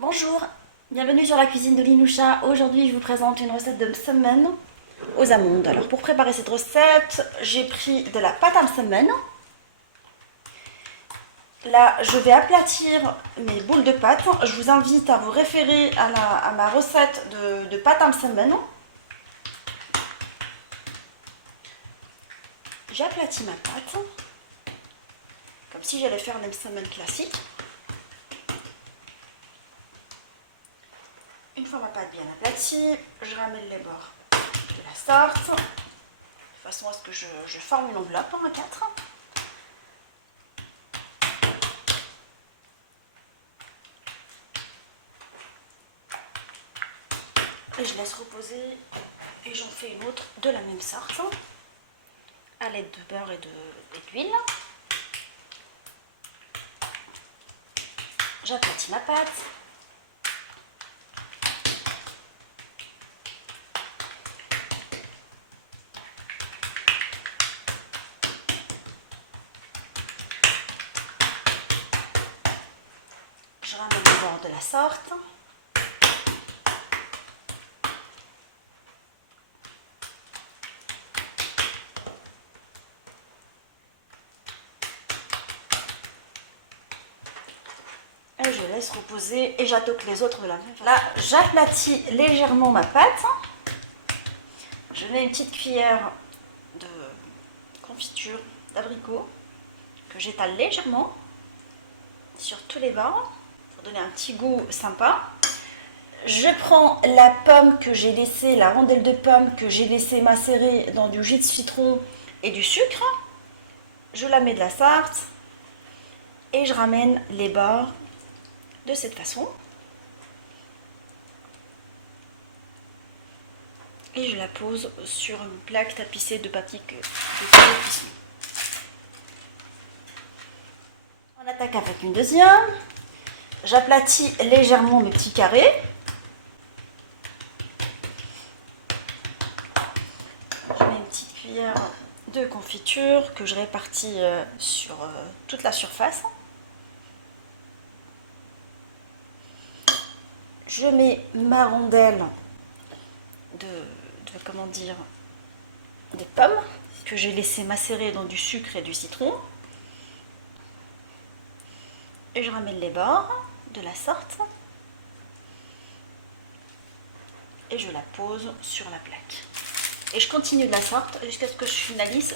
Bonjour, bienvenue sur la cuisine de Linoucha. Aujourd'hui, je vous présente une recette de msemen aux amandes. Alors, pour préparer cette recette, j'ai pris de la pâte à msemen. Là, je vais aplatir mes boules de pâte. Je vous invite à vous référer à ma recette de pâte à msemen. J'aplatis ma pâte, comme si j'allais faire des msemen classiques. Une fois ma pâte bien aplatie, je ramène les bords de la sorte, de façon à ce que je forme une enveloppe en 4. Et je laisse reposer et j'en fais une autre de la même sorte, à l'aide de beurre et d'huile. J'aplatis ma pâte. Je ramène le bord de la sorte. Et je laisse reposer et j'attaque les autres de la même façon. Là, j'aplatis légèrement ma pâte. Je mets une petite cuillère de confiture d'abricot que j'étale légèrement sur tous les bords pour donner un petit goût sympa. Je prends la pomme que j'ai laissée, la rondelle de pomme que j'ai laissée macérer dans du jus de citron et du sucre. Je la mets de la sorte et je ramène les bords de cette façon. Et je la pose sur une plaque tapissée de papier cuisson. On attaque avec une deuxième. J'aplatis légèrement mes petits carrés. Je mets une petite cuillère de confiture que je répartis sur toute la surface. Je mets ma rondelle des pommes que j'ai laissé macérer dans du sucre et du citron. Et je ramène les bords de la sorte. Et je la pose sur la plaque. Et je continue de la sorte jusqu'à ce que je finalise.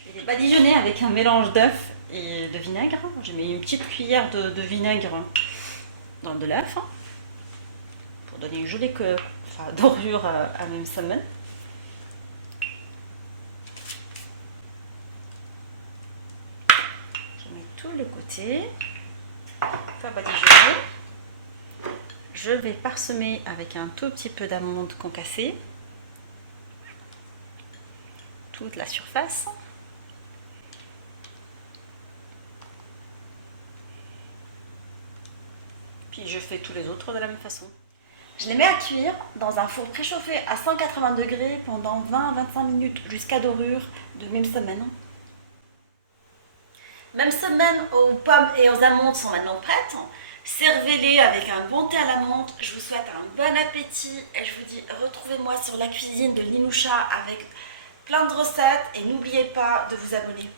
Je vais les badigeonner avec un mélange d'œuf et de vinaigre. J'ai mis une petite cuillère de vinaigre dans de l'œuf pour donner une jolie dorure à mes msemen. Je mets tout le côté. Pas badigeonner. Je vais parsemer avec un tout petit peu d'amandes concassées toute la surface. Puis je fais tous les autres de la même façon. Je les mets à cuire dans un four préchauffé à 180 degrés pendant 20-25 minutes jusqu'à dorure de mes msemen. Mes msemen aux pommes et aux amandes sont maintenant prêtes. Servez-les avec un bon thé à la menthe. Je vous souhaite un bon appétit et je vous dis retrouvez-moi sur la cuisine de Linoucha avec plein de recettes et n'oubliez pas de vous abonner.